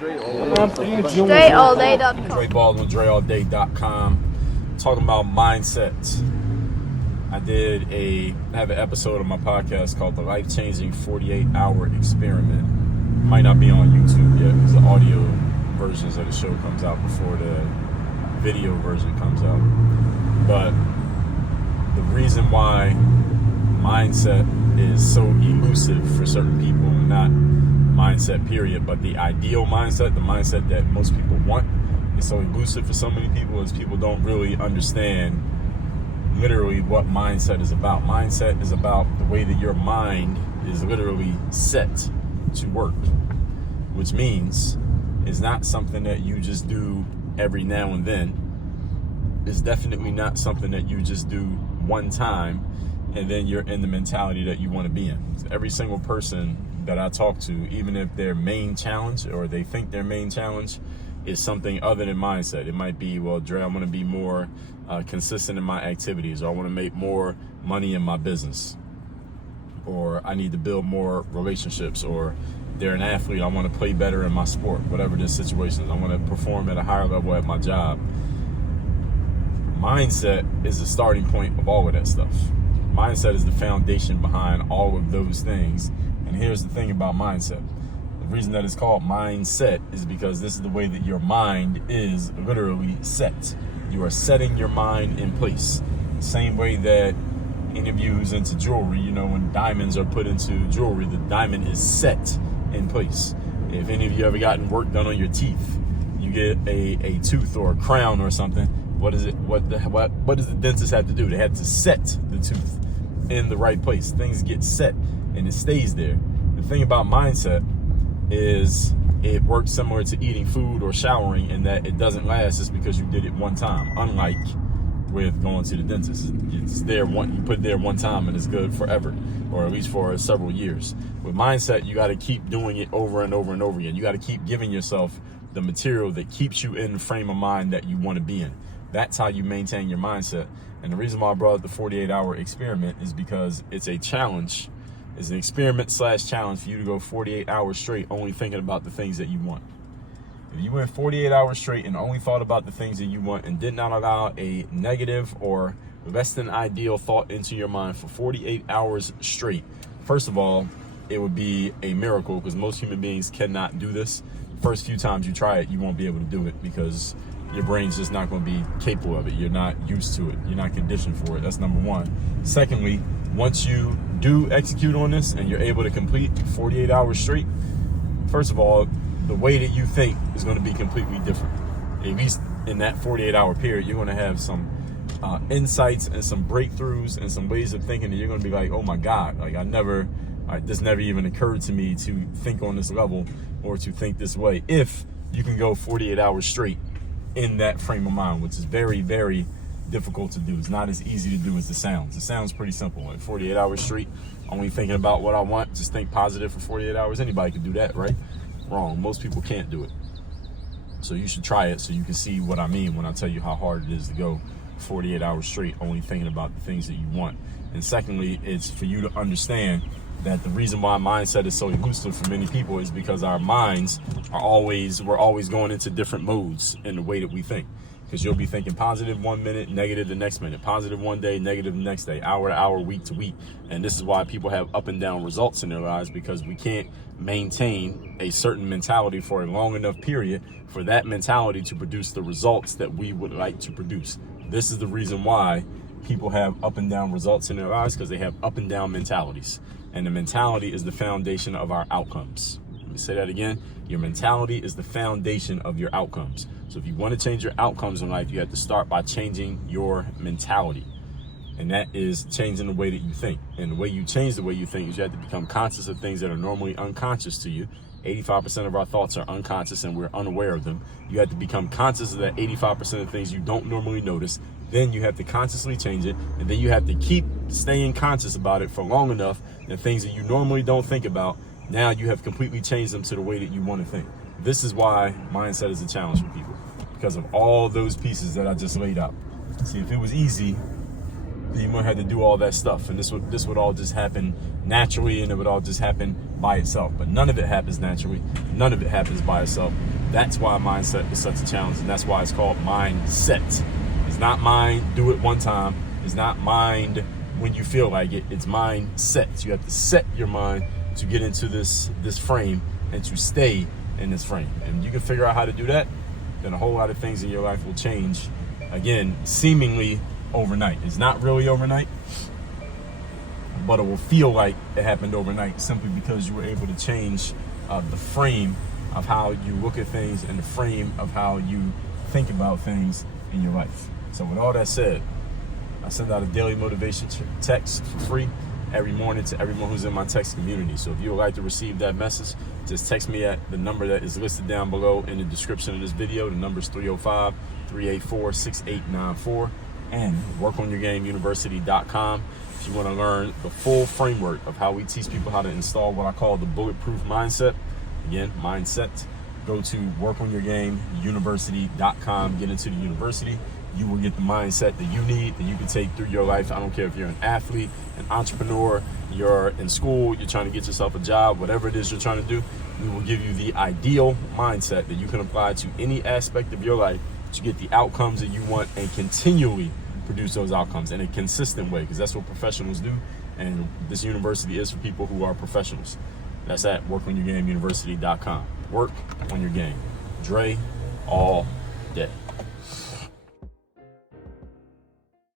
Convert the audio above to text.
DreAllDay.com. Dre Baldwin, DreAllDay.com. Talking about mindsets. I have an episode of my podcast called The Life-Changing 48-Hour Experiment. Might not be on YouTube yet because the audio versions of the show comes out before the video version comes out. But the reason why mindset is so elusive for certain people, not mindset period, but the ideal mindset, the mindset that most people want, is so elusive for so many people is people don't really understand literally what mindset is about. Mindset is about the way that your mind is literally set to work, which means it's not something that you just do every now and then. It's definitely not something that you just do one time and then you're in the mentality that you want to be in. So every single person that I talk to, even if their main challenge or they think their main challenge is something other than mindset. It might be, well, Dre, I want to be more consistent in my activities, or I want to make more money in my business, or I need to build more relationships, or they're an athlete, I want to play better in my sport, whatever this situation is. I want to perform at a higher level at my job. Mindset is the starting point of all of that stuff. Mindset is the foundation behind all of those things. And here's the thing about mindset. The reason that it's called mindset is because this is the way that your mind is literally set. You are setting your mind in place. The same way that any of you who's into jewelry, you know, when diamonds are put into jewelry, the diamond is set in place. If any of you ever gotten work done on your teeth, you get a tooth or a crown or something, what does the dentist have to do? They have to set the tooth in the right place. Things get set and it stays there. The thing about mindset is it works similar to eating food or showering in that it doesn't last just because you did it one time. Unlike with going to the dentist, it's there you put it there one time and it's good forever, or at least for several years. With mindset, you got to keep doing it over and over and over again. You got to keep giving yourself the material that keeps you in the frame of mind that you want to be in. That's how you maintain your mindset. And the reason why I brought up the 48-hour experiment is because it's a challenge. It's an experiment / challenge for you to go 48 hours straight only thinking about the things that you want. If you went 48 hours straight and only thought about the things that you want and did not allow a negative or less than ideal thought into your mind for 48 hours straight, first of all, it would be a miracle because most human beings cannot do this. First few times you try it, you won't be able to do it because your brain's just not going to be capable of it. You're not used to it. You're not conditioned for it. That's number one. Secondly, once you do execute on this and you're able to complete 48 hours straight, first of all, the way that you think is going to be completely different. At least in that 48-hour period, you're going to have some insights and some breakthroughs and some ways of thinking that you're going to be like, oh my God, like this never even occurred to me to think on this level or to think this way. If you can go 48 hours straight in that frame of mind, which is very, very difficult to do. It's not as easy to do as it sounds. It sounds pretty simple. Like 48 hours straight, only thinking about what I want, just think positive for 48 hours. Anybody can do that, right? Wrong. Most people can't do it. So you should try it so you can see what I mean when I tell you how hard it is to go 48 hours straight, only thinking about the things that you want. And secondly, it's for you to understand that the reason why mindset is so elusive for many people is because our minds we're always going into different modes in the way that we think. Because you'll be thinking positive 1 minute, negative the next minute, positive one day, negative the next day, hour to hour, week to week. And this is why people have up and down results in their lives, because we can't maintain a certain mentality for a long enough period for that mentality to produce the results that we would like to produce. This is the reason why people have up and down results in their lives, because they have up and down mentalities. And the mentality is the foundation of our outcomes. Let me say that again. Your mentality is the foundation of your outcomes. So if you want to change your outcomes in life, you have to start by changing your mentality. And that is changing the way that you think. And the way you change the way you think is you have to become conscious of things that are normally unconscious to you. 85% of our thoughts are unconscious and we're unaware of them. You have to become conscious of that 85% of things you don't normally notice. Then you have to consciously change it. And then you have to keep staying conscious about it for long enough that things that you normally don't think about, now you have completely changed them to the way that you want to think. This is why mindset is a challenge for people, because of all those pieces that I just laid out. See, if it was easy, then you wouldn't have to do all that stuff, and this would all just happen naturally, and it would all just happen by itself. But none of it happens naturally. None of it happens by itself. That's why mindset is such a challenge, and that's why it's called mindset. It's not mind, do it one time. It's not mind when you feel like it. It's mindset. You have to set your mind to get into this frame and to stay in this frame. And you can figure out how to do that, then a whole lot of things in your life will change, again, seemingly overnight. It's not really overnight, but it will feel like it happened overnight simply because you were able to change the frame of how you look at things and the frame of how you think about things in your life. So with all that said, I send out a daily motivation text for free every morning to everyone who's in my text community. So if you would like to receive that message, just text me at the number that is listed down below in the description of this video. The number is 305-384-6894, and workonyourgameuniversity.com if you want to learn the full framework of how we teach people how to install what I call the bulletproof mindset. Again, mindset. Go to workonyourgameuniversity.com, get into the university. You will get the mindset that you need, that you can take through your life. I don't care if you're an athlete, an entrepreneur, you're in school, you're trying to get yourself a job, whatever it is you're trying to do, we will give you the ideal mindset that you can apply to any aspect of your life to get the outcomes that you want and continually produce those outcomes in a consistent way, because that's what professionals do. And this university is for people who are professionals. That's at workonyourgameuniversity.com. Work on your game. Dre all day.